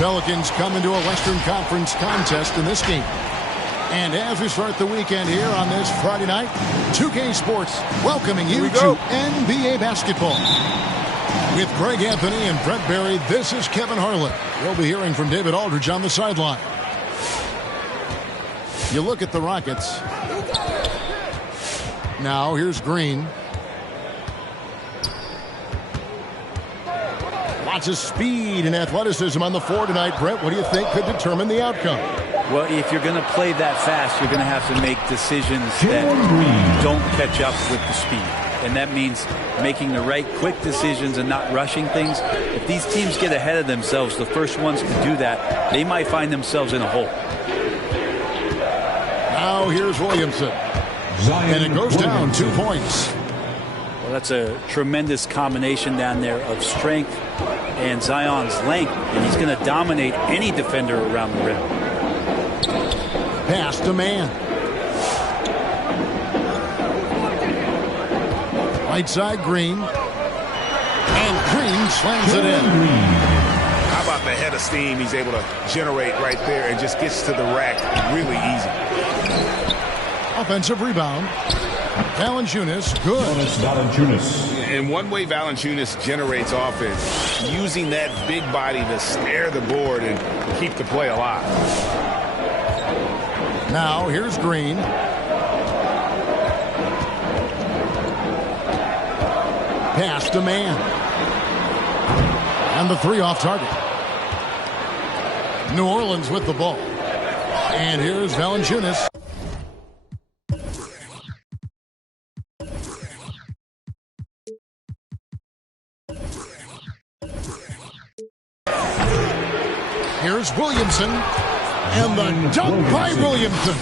Pelicans come into a Western Conference contest in this game. And as we start the weekend here on this Friday night, 2K Sports welcoming you to NBA basketball. With Greg Anthony and Brett Barry, this is Kevin Harlan. We'll be hearing from David Aldridge on the sideline. You look at the Rockets. Now here's Green. Lots of speed and athleticism on the floor tonight. Brett, what do you think could determine the outcome? Well, if you're going to play that fast, you're going to have to make decisions that don't catch up with the speed. And that means making the right quick decisions and not rushing things. If these teams get ahead of themselves, the first ones to do that, they might find themselves in a hole. Now here's Williamson. And it goes down 2 points. Well, that's a tremendous combination down there of strength and Zion's length. And he's going to dominate any defender around the rim. Pass to man. Right side, Green. And Green slams it in. How about the head of steam he's able to generate right there and just gets to the rack really easy. Offensive rebound. Valanciunas, good. And one way Valanciunas generates offense, using that big body to stare the board and keep the play alive. Now here's Green. Pass to man. And the three off target. New Orleans with the ball. And here's Valanciunas. Here's Williamson. And the dunk by Williamson.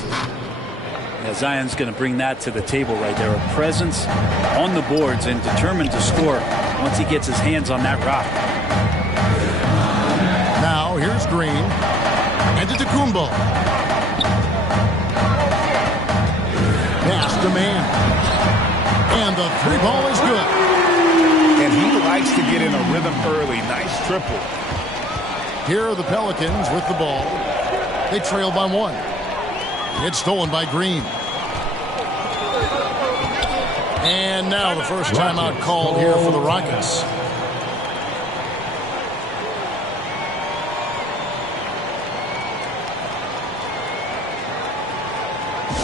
Yeah, Zion's going to bring that to the table right there. A presence on the boards and determined to score once he gets his hands on that rock. Now here's Green. And Antetokounmpo. Pass to man. And the three ball is good. And he likes to get in a rhythm early. Nice triple. Here are the Pelicans with the ball. They trail by one. It's stolen by Green. And now the first timeout called here for the Rockets.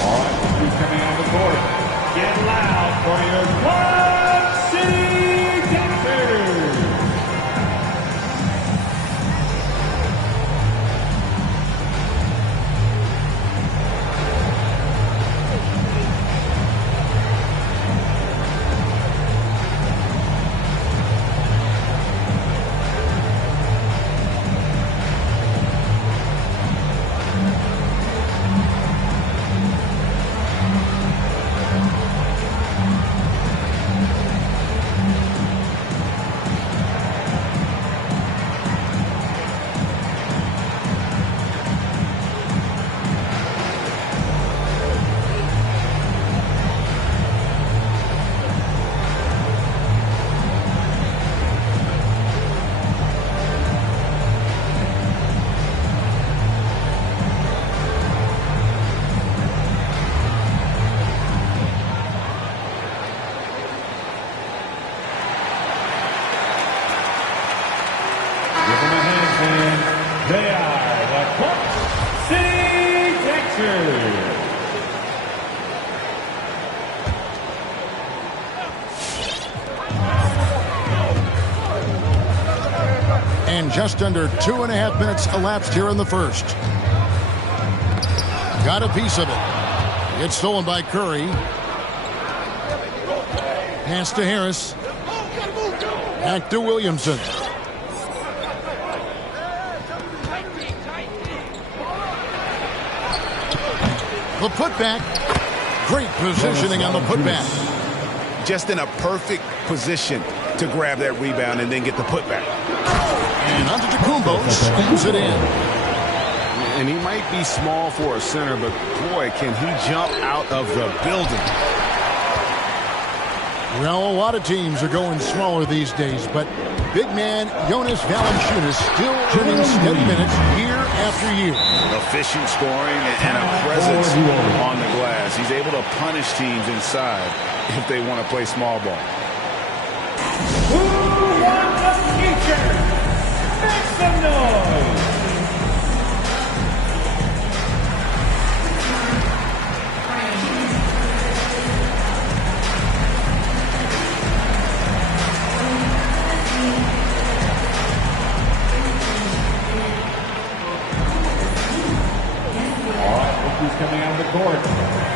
All right, who's coming on the court? Get loud for your Quad City Dancers. They are the Quad City Dancers. And just under 2.5 minutes elapsed here in the first. Got a piece of it. It's stolen by Curry. Pass to Harris. Back to Williamson. The putback. Great positioning on the putback. Just in a perfect position to grab that rebound and then get the putback. And Antetokounmpo slams it in. And he might be small for a center, but boy, can he jump out of the building. Well, a lot of teams are going smaller these days, but big man Jonas Valanciunas still earning steady minutes year after year. Efficient scoring and a presence on the glass. He's able to punish teams inside if they want to play small ball. Who wants the future? Make some noise! Coming out of the court.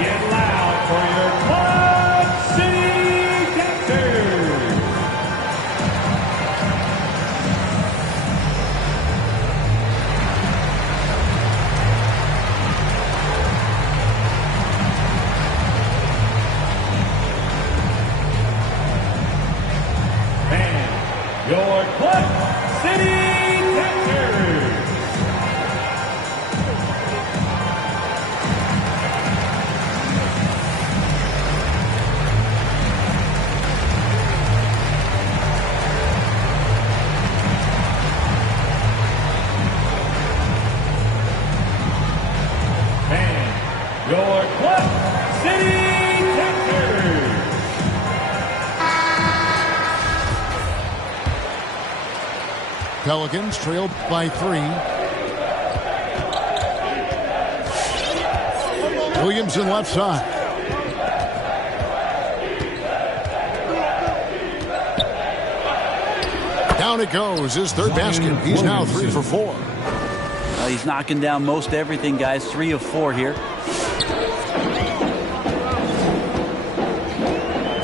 Get loud for your Quad City Captors. And your Quad City Captors. Your Quad City Captors. Pelicans trail by 3. Williamson left side. Down it goes. His third basket. He's now 3 for 4. He's knocking down most everything, guys. 3 of 4 here.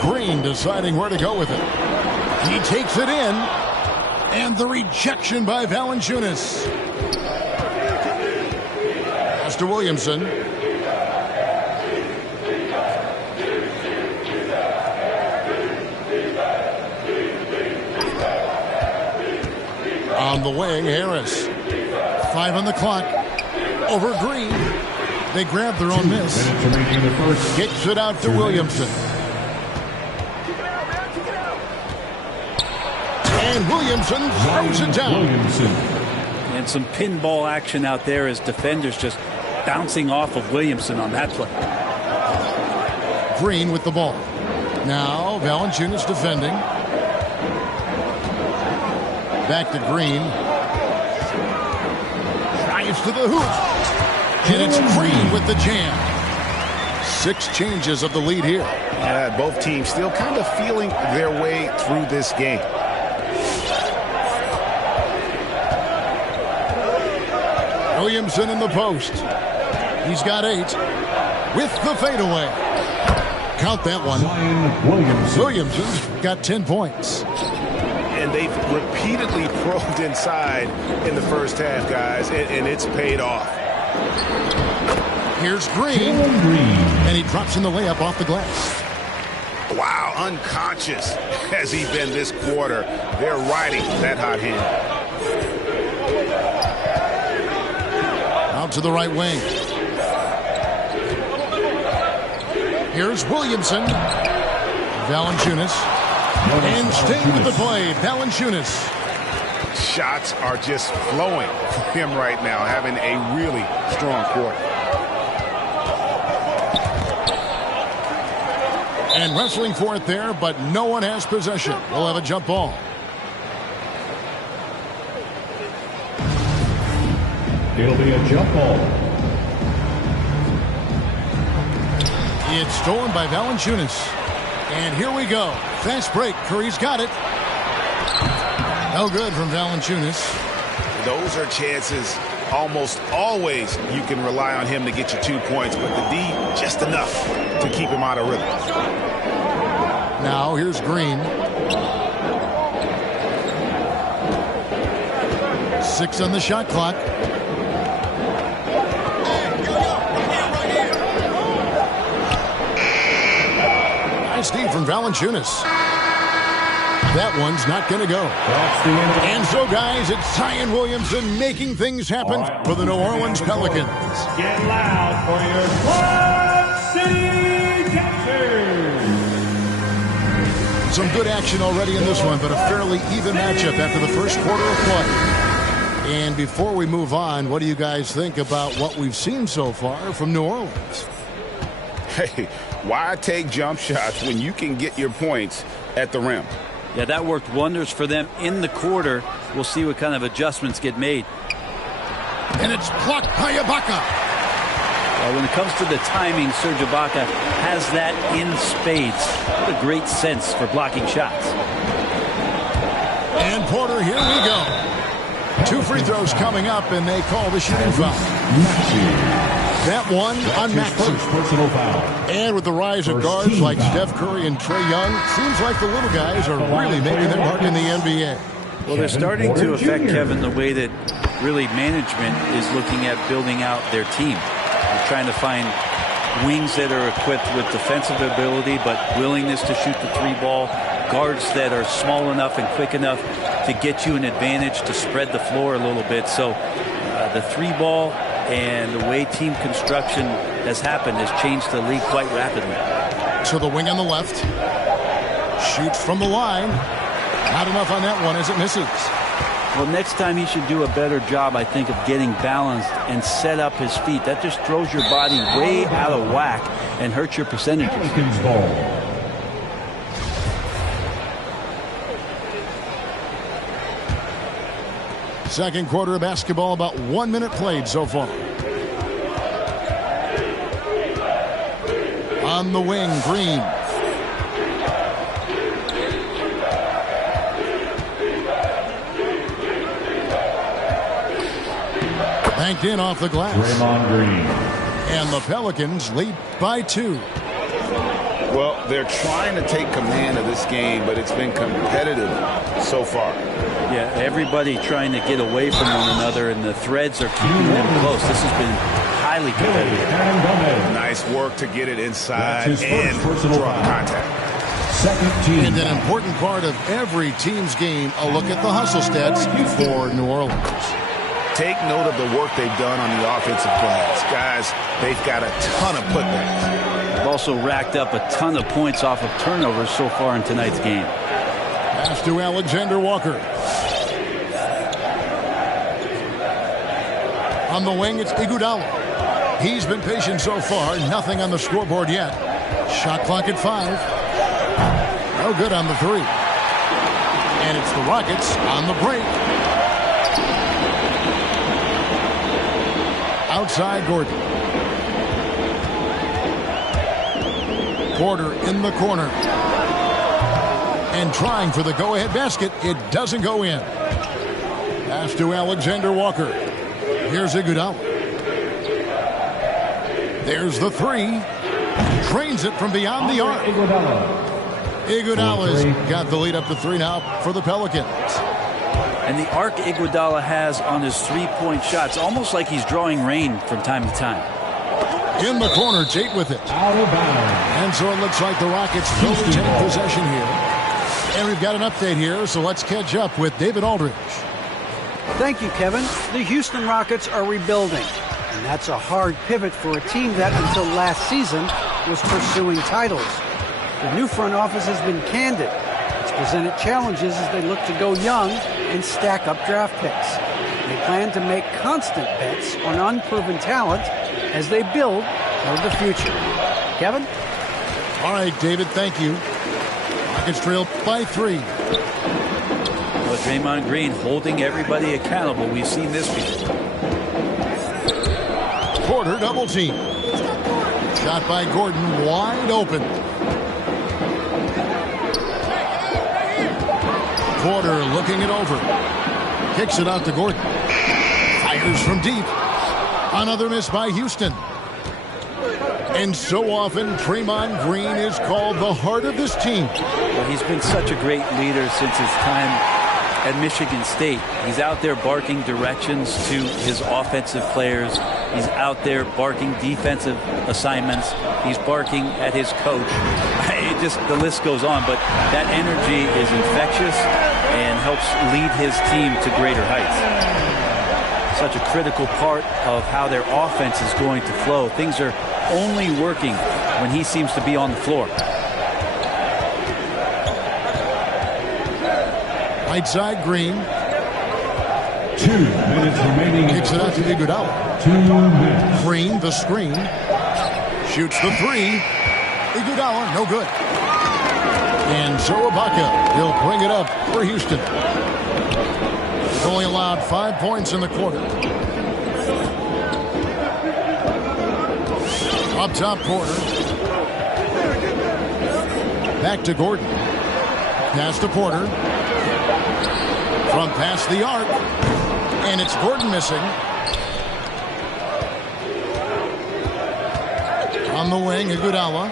Green deciding where to go with it. He takes it in. And the rejection by Valanciunas. Pass to Williamson. On the way, Harris. 5 on the clock. Over Green. They grab their own miss. Kicks it out to Williamson. And Williamson throws it down. And some pinball action out there as defenders just bouncing off of Williamson on that play. Green with the ball. Now Valanciunas defending. Back to Green. Drives to the hoop. And it's Green with the jam. 6 changes of the lead here. Yeah, both teams still kind of feeling their way through this game. Williamson in the post. He's got 8 with the fadeaway. Count that one. Williamson's got 10 points. And they've repeatedly probed inside in the first half, guys, and it's paid off. Here's Green. And he drops in the layup off the glass. Wow, unconscious has he been this quarter. They're riding that hot hand. Out to the right wing. Here's Williamson. Valanciunas. And staying with the play, Valanciunas. Shots are just flowing for him right now, having a really strong quarter. And wrestling for it there, but no one has possession. We'll have a jump ball. It'll be a jump ball. It's stolen by Valanciunas. And here we go. Fast break. Curry's got it. No good from Valanciunas. Those are chances almost always you can rely on him to get you 2 points, but the D just enough to keep him out of rhythm. Now here's Green. 6 on the shot clock. Nice D from Valanciunas. That one's not going to go. And so, guys, it's Zion Williamson making things happen for the New Orleans Pelicans. Get loud for your Quad City Captors. Some good action already in this one, but a fairly even matchup after the first quarter of play. And before we move on, what do you guys think about what we've seen so far from New Orleans? Hey, why take jump shots when you can get your points at the rim? Yeah, that worked wonders for them in the quarter. We'll see what kind of adjustments get made. And it's blocked by Ibaka. When it comes to the timing, Serge Ibaka has that in spades. What a great sense for blocking shots. And Porter, here we go. 2 free throws coming up, and they call the shooting foul. That one on Maxey. And with the rise of guards like Steph Curry and Trae Young, seems like the little guys are really making their mark in the NBA. Well, they're starting to affect, Kevin, the way that really management is looking at building out their team. They're trying to find wings that are equipped with defensive ability but willingness to shoot the 3-ball, guards that are small enough and quick enough to get you an advantage to spread the floor a little bit. So the 3-ball and the way team construction has happened has changed the league quite rapidly. So the wing on the left shoots from the line. Not enough on that one as it misses. Well, next time he should do a better job, I think, of getting balanced and set up his feet. That just throws your body way out of whack and hurts your percentages. Second quarter of basketball, about 1 minute played so far. On the wing, Green. Banked in off the glass. Draymond Green. And the Pelicans lead by 2. Well, they're trying to take command of this game, but it's been competitive so far. Yeah, everybody trying to get away from one another, and the threads are keeping them close. This has been highly competitive. Nice work to get it inside and draw contact. Second team. And an important part of every team's game, a look at the hustle stats for New Orleans. Take note of the work they've done on the offensive glass. Guys, they've got a ton of putbacks. They've also racked up a ton of points off of turnovers so far in tonight's game. Pass to Alexander Walker. On the wing, it's Iguodala. He's been patient so far. Nothing on the scoreboard yet. Shot clock at 5. No good on the 3. And it's the Rockets on the break. Outside Gordon. Porter in the corner. And trying for the go-ahead basket. It doesn't go in. Pass to Alexander Walker. Here's Iguodala. There's the 3. Trains it from beyond the arc. Iguodala's got the lead up to 3 now for the Pelicans. And the arc Iguodala has on his 3-point shots, almost like he's drawing rain from time to time. In the corner, Tate with it. Out of bounds. And so it looks like the Rockets will take possession here. And we've got an update here, so let's catch up with David Aldridge. Thank you, Kevin. The Houston Rockets are rebuilding, and that's a hard pivot for a team that until last season was pursuing titles. The new front office has been candid. It's presented challenges as they look to go young and stack up draft picks. They plan to make constant bets on unproven talent as they build for the future. Kevin? All right, David, thank you. Rockets trail by 3. Well, Draymond Green holding everybody accountable. We've seen this before. Porter double team. Shot by Gordon, wide open. Porter looking it over. Kicks it out to Gordon. Fires from deep. Another miss by Houston. And so often, Draymond Green is called the heart of this team. Well, he's been such a great leader since his time at Michigan State. He's out there barking directions to his offensive players. He's out there barking defensive assignments. He's barking at his coach. The list goes on, but that energy is infectious and helps lead his team to greater heights. Such a critical part of how their offense is going to flow. Things are only working when he seems to be on the floor. Right side, Green. 2 minutes remaining. Kicks it out to Iguodala. 2 minutes. Green, the screen. Shoots the three. Iguodala, no good. And Joe Ibaka, he'll bring it up for Houston. He's only allowed 5 points in the quarter. Up top, Porter. Back to Gordon. Pass to Porter. From past the arc. And it's Gordon missing. On the wing, Iguodala.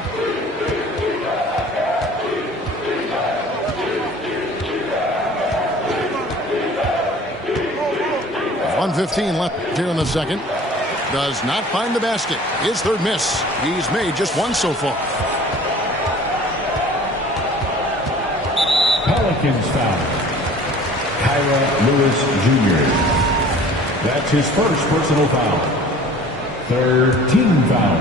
.115 left here in the second. Does not find the basket. His third miss. He's made just one so far. Pelicans foul. Kyra Lewis Jr. That's his first personal foul. 3rd team foul.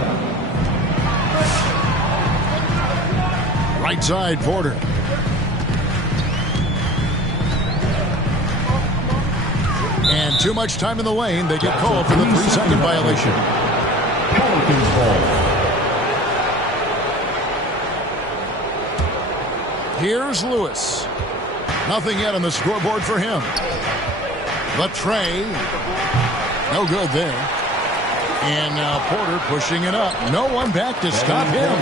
Right side, Porter. And too much time in the lane. They get called for the 3-second violation. Pelicans ball. Here's Lewis. Nothing yet on the scoreboard for him. But Trey, no good there. And now Porter pushing it up. No one back to stop him.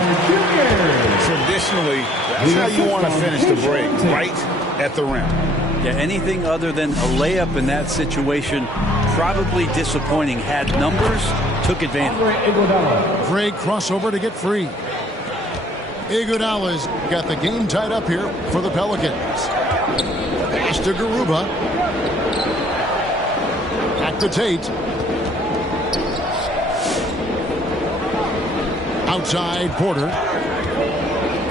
Traditionally, that's how you want to finish the break, right at the rim. Yeah, anything other than a layup in that situation, probably disappointing. Had numbers, took advantage. Great crossover to get free. Iguodala's got the game tied up here for the Pelicans. Pass to Garuba. Back to Tate. Outside, Porter.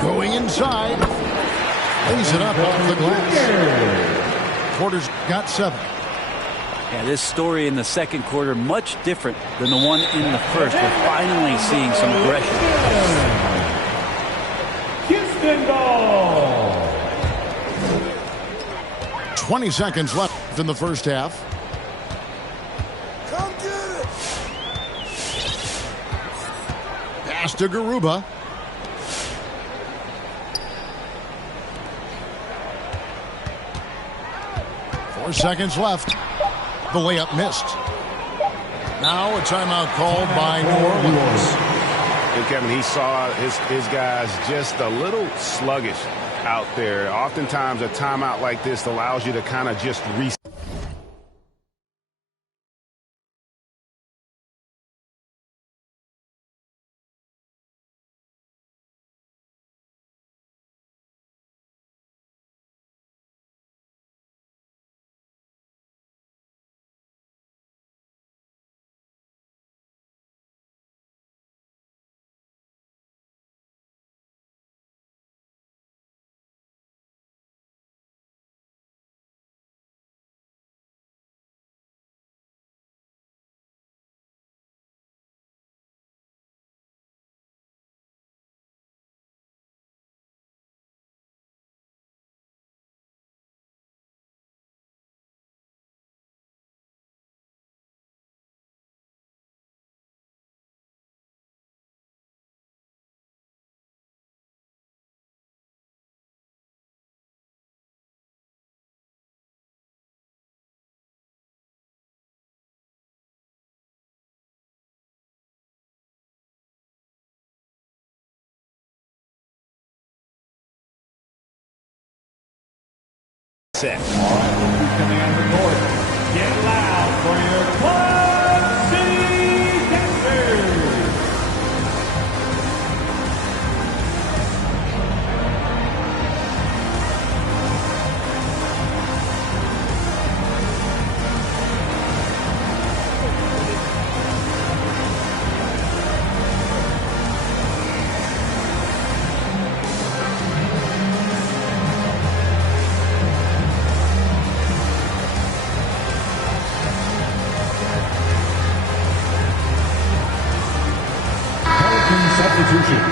Going inside. Lays it up off the glass. Porter's got 7. Yeah, this story in the second quarter much different than the one in the first. We're finally seeing some aggression. Houston ball. 20 seconds left in the first half. Come get it. Pass to Garuba. Seconds left. The layup missed. Now a timeout called by New Orleans. And Kevin, he saw his guys just a little sluggish out there. Oftentimes a timeout like this allows you to kind of just reset. Coming on the court. Get loud for your Quad City Dancers. Substitution.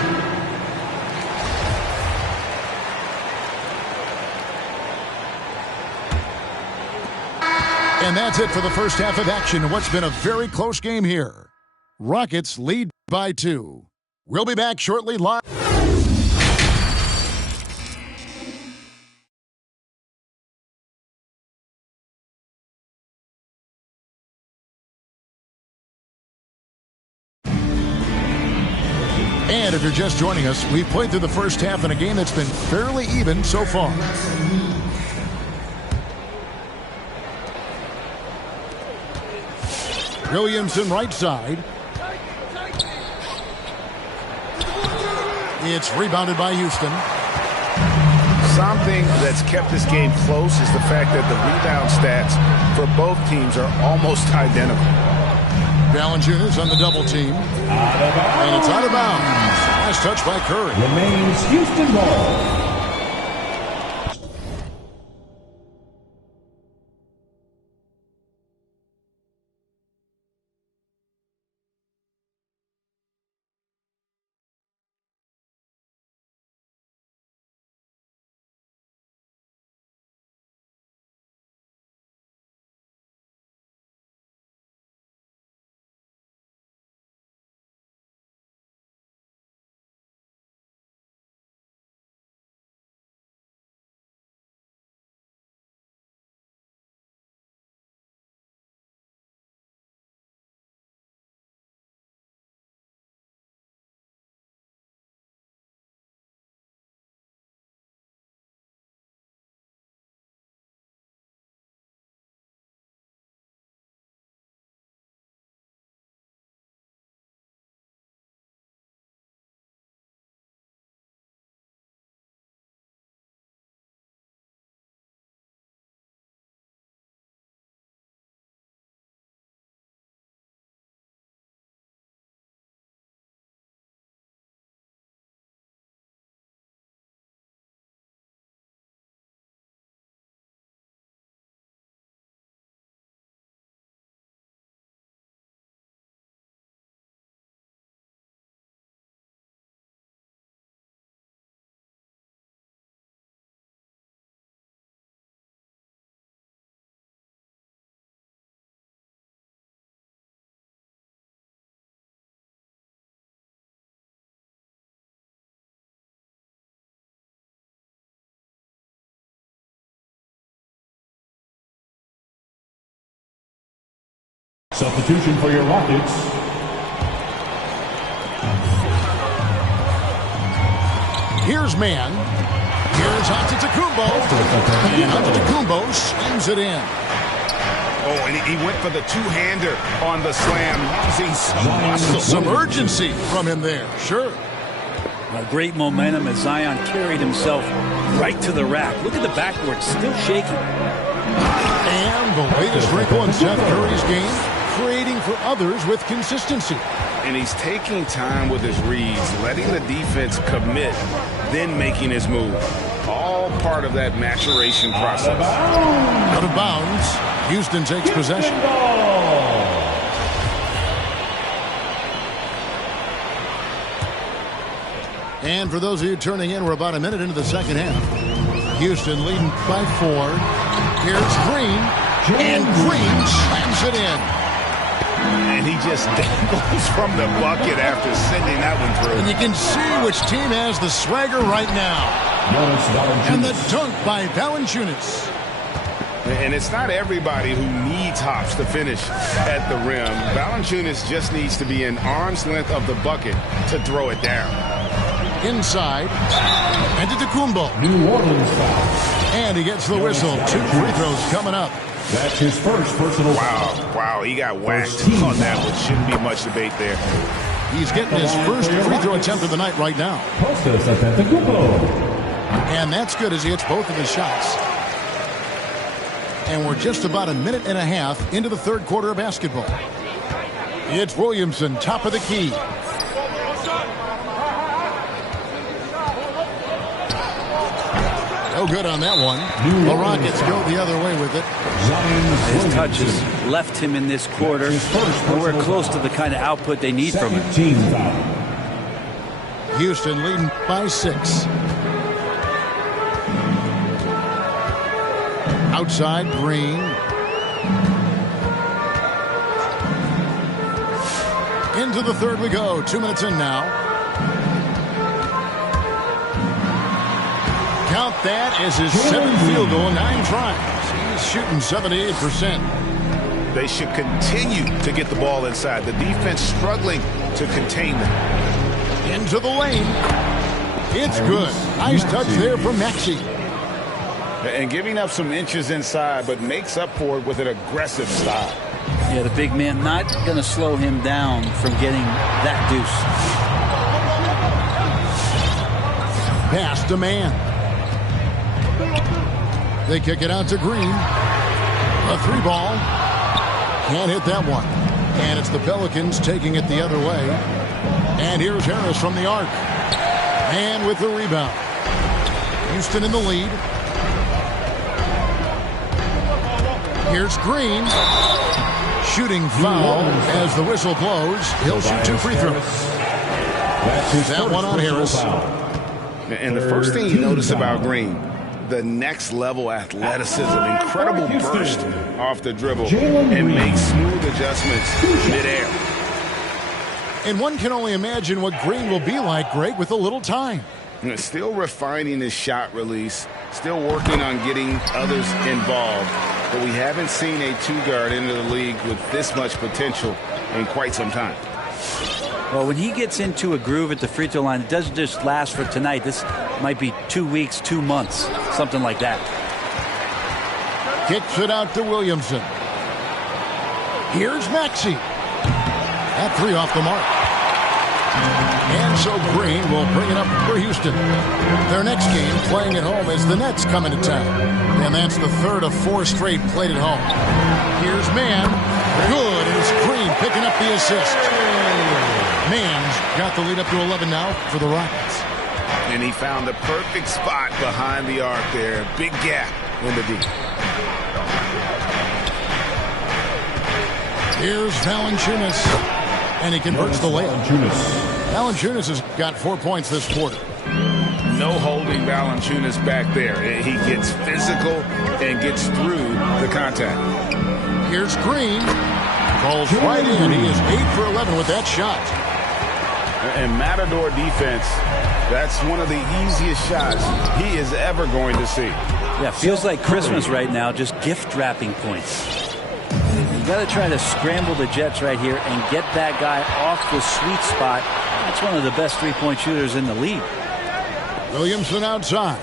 And that's it for the first half of action in what's been a very close game here. Rockets lead by 2. We'll be back shortly live. And if you're just joining us, we've played through the first half in a game that's been fairly even so far. Williamson right side. It's rebounded by Houston. Something that's kept this game close is the fact that the rebound stats for both teams are almost identical. Valanciunas on the double team. And it's out of bounds. Nice touch by Curry. Remains Houston ball. Substitution for your Rockets. Here's man. Here's Antetokounmpo. And Antetokounmpo slams it in. Oh, and he went for the two-hander on the slam, using some muscle. Some urgency from him there, sure. Great momentum as Zion carried himself right to the rack. Look at the backboard, still shaking. And the latest wrinkle in Seth Curry's game, creating for others with consistency. And he's taking time with his reads, letting the defense commit, then making his move. All part of that maturation process. Out of bounds. Houston takes possession. And for those of you turning in, we're about a minute into the second half. Houston leading by 4. Here's Green. And Green slams it in. And he just dangles from the bucket after sending that one through. And you can see which team has the swagger right now. And the dunk by Valanciunas. And it's not everybody who needs hops to finish at the rim. Valanciunas just needs to be an arm's length of the bucket to throw it down. Inside. Antetokounmpo. New Orleans foul. And he gets the whistle. 2 free throws coming up. That's his first personal foul. Wow, he got whacked on that one. Shouldn't be much debate there. He's getting his first free throw attempt of the night right now. And that's good as he hits both of his shots. And we're just about a minute and a half into the third quarter of basketball. It's Williamson, top of the key. No good on that one. The Rockets go the other way with it. His touches left him in this quarter. Nowhere close to the kind of output they need from him. Houston leading by 6. Outside, Green. Into the third we go. 2 minutes in now. Count that as his 7th field goal in 9 tries. He's shooting 78%. They should continue to get the ball inside. The defense struggling to contain them. Into the lane. It's good. Nice touch there from Maxey. And giving up some inches inside, but makes up for it with an aggressive style. Yeah, the big man not going to slow him down from getting that deuce. Pass to man. They kick it out to Green. A 3-ball. Can't hit that one. And it's the Pelicans taking it the other way. And here's Harris from the arc. And with the rebound. Houston in the lead. Here's Green. Shooting foul as the whistle blows. He'll shoot 2 free throws. That one on Harris. And the first thing you notice about Green, the next level athleticism, incredible burst off the dribble, and makes smooth adjustments midair. And one can only imagine what Green will be like, Greg, with a little time. Still refining his shot release, still working on getting others involved. But we haven't seen a 2-guard into the league with this much potential in quite some time. Well, when he gets into a groove at the free throw line, it doesn't just last for tonight. This might be 2 weeks, 2 months, something like that. Kicks it out to Williamson. Here's Maxey. That 3 off the mark. And so Green will bring it up for Houston. Their next game playing at home as the Nets come into town. And that's the 3rd of 4 straight played at home. Here's Mann. Good. It's Green picking up the assist. Mann's got the lead up to 11 now for the Rockets. And he found the perfect spot behind the arc there. Big gap in the D. Here's Valanciunas. And he converts the layup. Valanciunas has got 4 points this quarter. No holding Valanciunas back there. He gets physical and gets through the contact. Here's Green. Falls right in. He is 8 for 11 with that shot. And Matador defense, that's one of the easiest shots he is ever going to see. Yeah, feels like Christmas right now, just gift wrapping points. You got to try to scramble the Jets right here and get that guy off the sweet spot. That's one of the best 3-point shooters in the league. Williamson outside.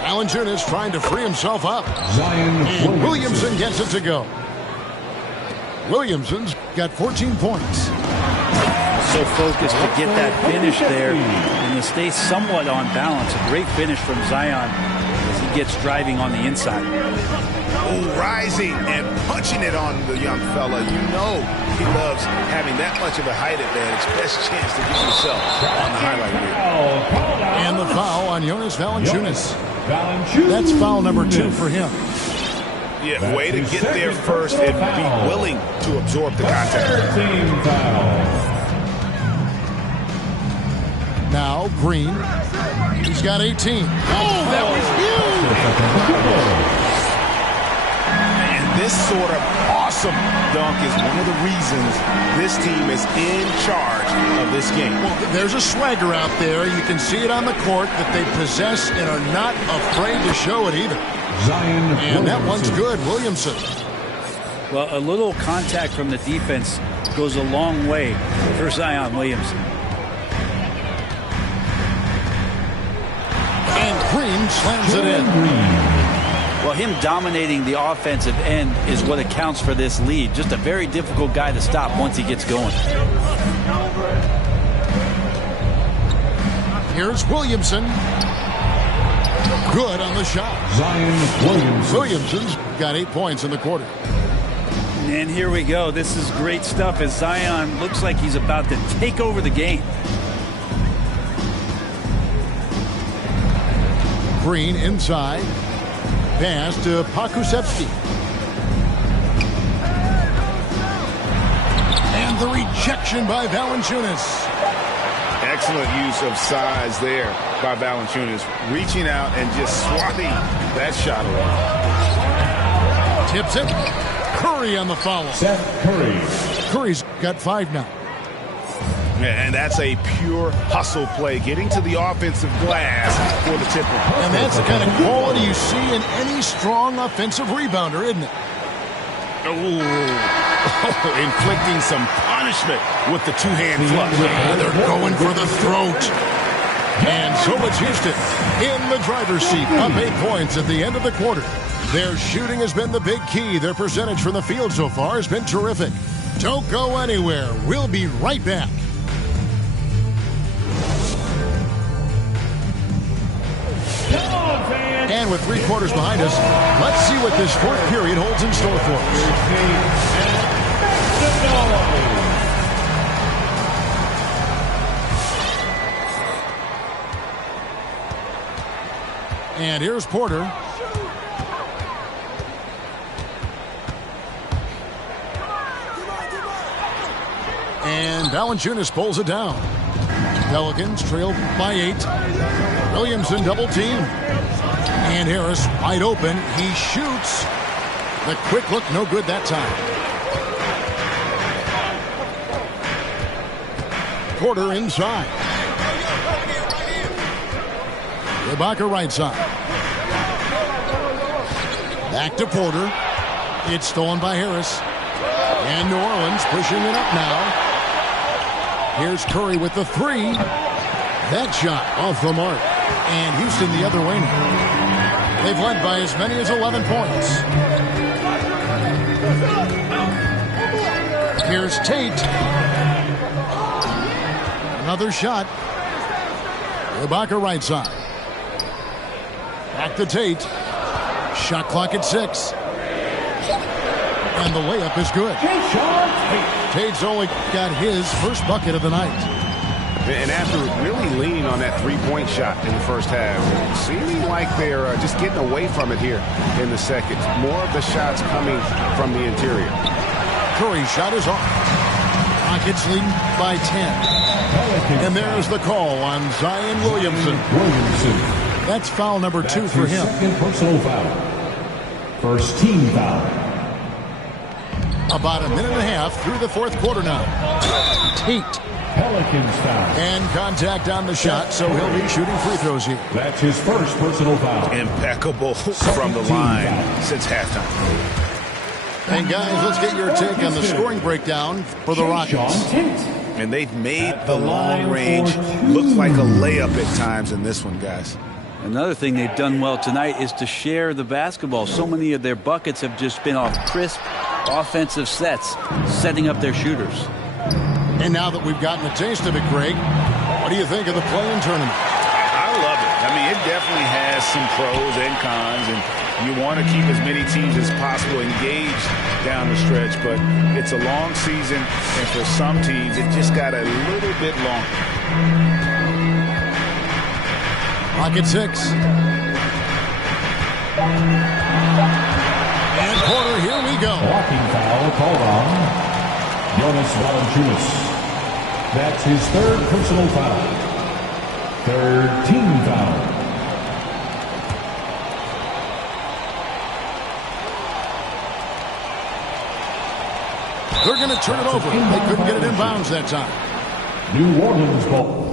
Valanciunas trying to free himself up. And Williamson gets it to go. Williamson's got 14 points. So focused to get that finish there and to stay somewhat on balance. A great finish from Zion as he gets driving on the inside. Oh, rising and punching it on the young fella. You know he loves having that much of a height advantage. Best chance to get yourself on the highlight reel. And the foul on Jonas Valanciunas. That's foul number 2 for him. Yeah, way to get there first and be willing to absorb the contact. Now Green. He's got 18. Oh, that was huge! And this sort of awesome dunk is one of the reasons this team is in charge of this game. Well, there's a swagger out there. You can see it on the court that they possess and are not afraid to show it either. And that one's good, Williamson. Well, a little contact from the defense goes a long way for Zion Williamson. And Green slams it in. Well, him dominating the offensive end is what accounts for this lead. Just a very difficult guy to stop once he gets going. Here's Williamson. Good on the shot. Williamson's got 8 points in the quarter. And here we go. This is great stuff as Zion looks like he's about to take over the game. Green inside. Pass to Pokusevski. And the rejection by Valanciunas. Excellent use of size there by Valanciunas, reaching out and just swatting that shot away. Tips it. Curry on the foul. Seth Curry. Curry's got 5 now. And that's a pure hustle play, getting to the offensive glass for the tip. And that's the kind of quality you see in any strong offensive rebounder, isn't it? Inflicting some punishment with the two-hand flush. And they're going for the throat. And so it's Houston in the driver's seat, up 8 points at the end of the quarter. Their shooting has been the big key. Their percentage from the field so far has been terrific. Don't go anywhere. We'll be right back. And with 3 quarters behind us, let's see what this fourth period holds in store for us. And here's Porter. And Valanciunas pulls it down. Pelicans trail by 8. Williamson double team. And Harris wide open. He shoots. The quick look, no good that time. Porter inside. Ibaka right side. Back to Porter. It's stolen by Harris. And New Orleans pushing it up now. Here's Curry with the 3. That shot off the mark. And Houston the other way now. They've led by as many as 11 points. Here's Tate. Another shot. Ibaka right side. Back to Tate. Shot clock at 6. And the layup is good. Tate's only got his first bucket of the night. And after really leaning on that three-point shot in the first half, seeming like they're just getting away from it here in the second. More of the shots coming from the interior. Curry's shot is off. Rockets leading by 10. And there's the call on Zion Williamson. That's foul number 2 for him. Second personal foul. First team foul. About a minute and a half through the fourth quarter now. Tate. Pelicans foul. And contact on the shot, so he'll be shooting free throws here. That's his first personal foul. Impeccable from the line since halftime. And guys, let's get your take on the scoring breakdown for the Rockets. And they've made the long range look like a layup at times in this one, guys. Another thing they've done well tonight is to share the basketball. So many of their buckets have just been off crisp offensive sets, setting up their shooters. And now that we've gotten a taste of it, Greg, what do you think of the play-in tournament? I love it. I mean, it definitely has some pros and cons, and you want to keep as many teams as possible engaged down the stretch, but it's a long season, and for some teams, it just got a little bit longer. Rocket 6. And Porter, here we go. Blocking foul called on Jonas Valanciunas. That's his third personal foul. Third team foul. They're going to turn it over. They couldn't get it in bounds that time. New Orleans ball.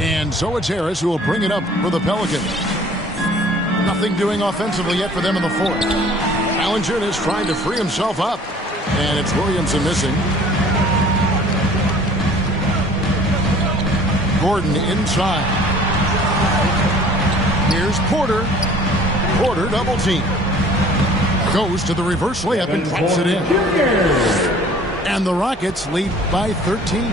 And so it's Harris who will bring it up for the Pelicans. Nothing doing offensively yet for them in the fourth. Valanciunas trying to free himself up. And it's Williamson missing. Gordon inside. Here's Porter. Porter double team. Goes to the reverse layup and drops it in. And the Rockets lead by 13.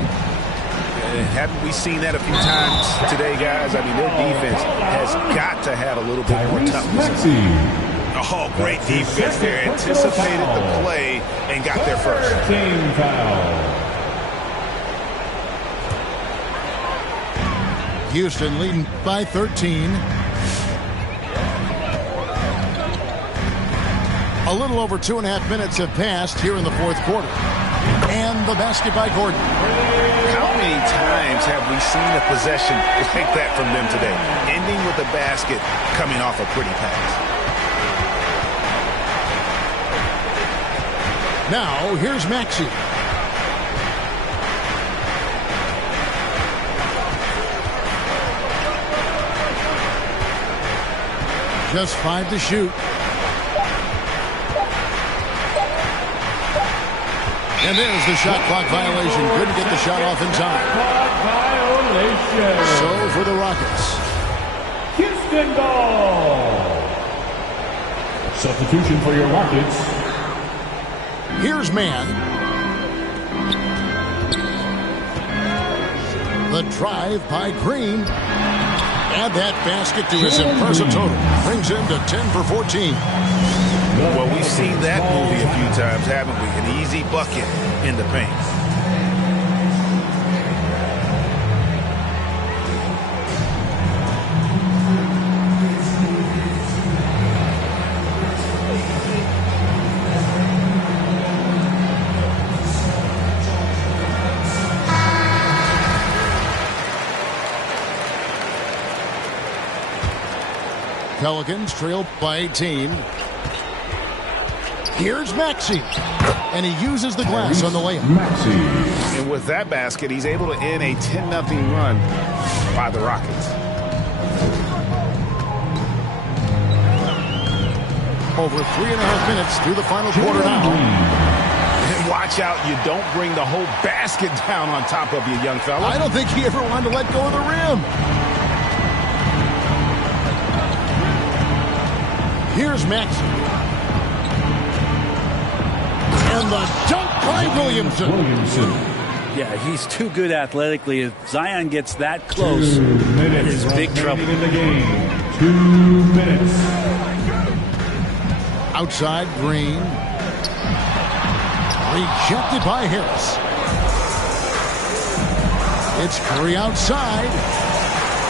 Haven't we seen that a few times today, guys? I mean, their defense has got to have a little bit more toughness. Oh, great defense there. Anticipated the play and got there first. Team foul. Houston leading by 13. A little over 2.5 minutes have passed here in the fourth quarter. And the basket by Gordon. How many times have we seen a possession like that from them today? Ending with a basket coming off a pretty pass. Now, here's Maxey. Just 5 to shoot. And there's the shot clock violation. Couldn't get the shot off in time. So for the Rockets. Houston ball. Substitution for your Rockets. Here's Mann. The drive by Green. Add that basket to his impressive total. Brings him to 10 for 14. Well, we've seen that movie a few times, haven't we? An easy bucket in the paint. Pelicans trail by 18. Here's Maxey. And he uses the glass on the layup. Maxey. And with that basket, he's able to end a 10-0 run by the Rockets. Over 3.5 minutes through the final quarter now. And watch out, you don't bring the whole basket down on top of you, young fella. I don't think he ever wanted to let go of the rim. Here's Maxey. And the dunk by Williamson. Yeah, he's too good athletically. If Zion gets that close, it's big trouble. In the game. 2 minutes. Outside Green. Rejected by Harris. It's Curry outside.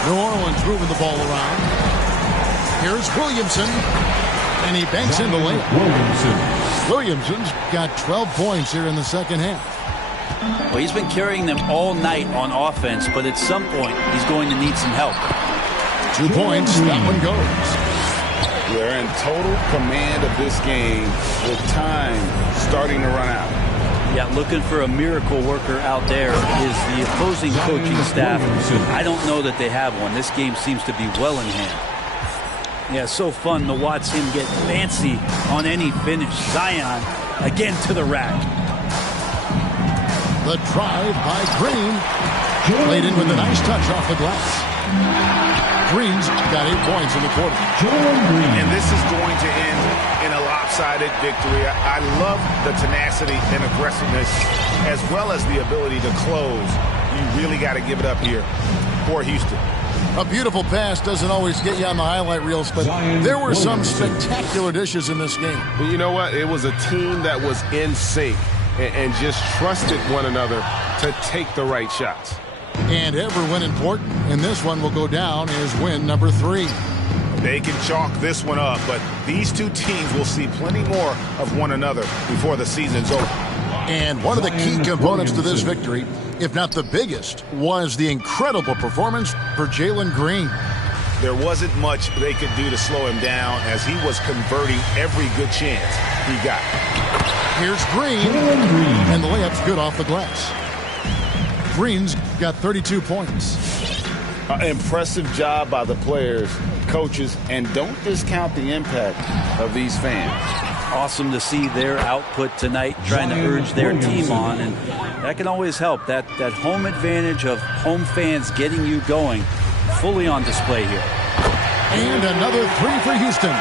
New Orleans moving the ball around. Here's Williamson. And he banks in the layup. Williamson's got 12 points here in the second half. Well, he's been carrying them all night on offense, but at some point, he's going to need some help. 2 points. That one goes. They're in total command of this game with time starting to run out. Yeah, looking for a miracle worker out there is the opposing coaching staff. I don't know that they have one. This game seems to be well in hand. Yeah, so fun to watch him get fancy on any finish. Zion again to the rack. The drive by Green. Played in with a nice touch off the glass. Green's got 8 points in the quarter. And this is going to end in a lopsided victory. I love the tenacity and aggressiveness as well as the ability to close. You really got to give it up here for Houston. A beautiful pass doesn't always get you on the highlight reels, but there were some spectacular dishes in this game. But you know what? It was a team that was in sync and just trusted one another to take the right shots. And ever when important, and this one will go down as win number 3. They can chalk this one up, but these two teams will see plenty more of one another before the season's over. And one of the key components to this victory, if not the biggest, was the incredible performance for Jalen Green. There wasn't much they could do to slow him down as he was converting every good chance he got. Here's Green, and the layup's good off the glass. Green's got 32 points. Impressive job by the players, coaches, and don't discount the impact of these fans. Awesome to see their output tonight, trying to urge their team on, and that can always help. That home advantage of home fans getting you going, fully on display here. And another three for Houston.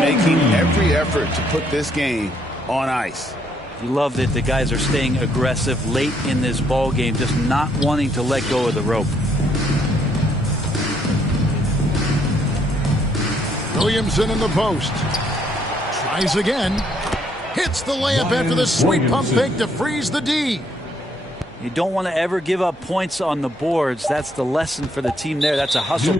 Making every effort to put this game on ice. You love that the guys are staying aggressive late in this ball game, just not wanting to let go of the rope. Williamson in the post. Tries again. Hits the layup after the sweet pump fake to freeze the D. You don't want to ever give up points on the boards. That's the lesson for the team there. That's a hustle.